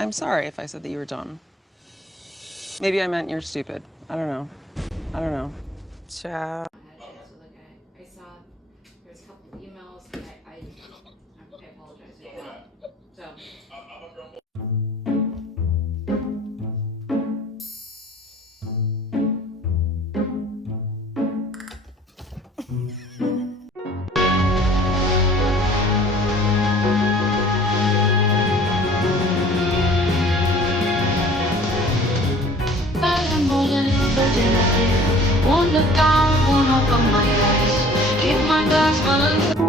I'm sorry if I said that you were dumb. Maybe I meant you're stupid. I don't know. I don't know. Ciao. I had a chance to look at it. I saw there's a couple of emails that I apologize for that. So. Won't look down, won't hop on my eyes. Keep my glass full.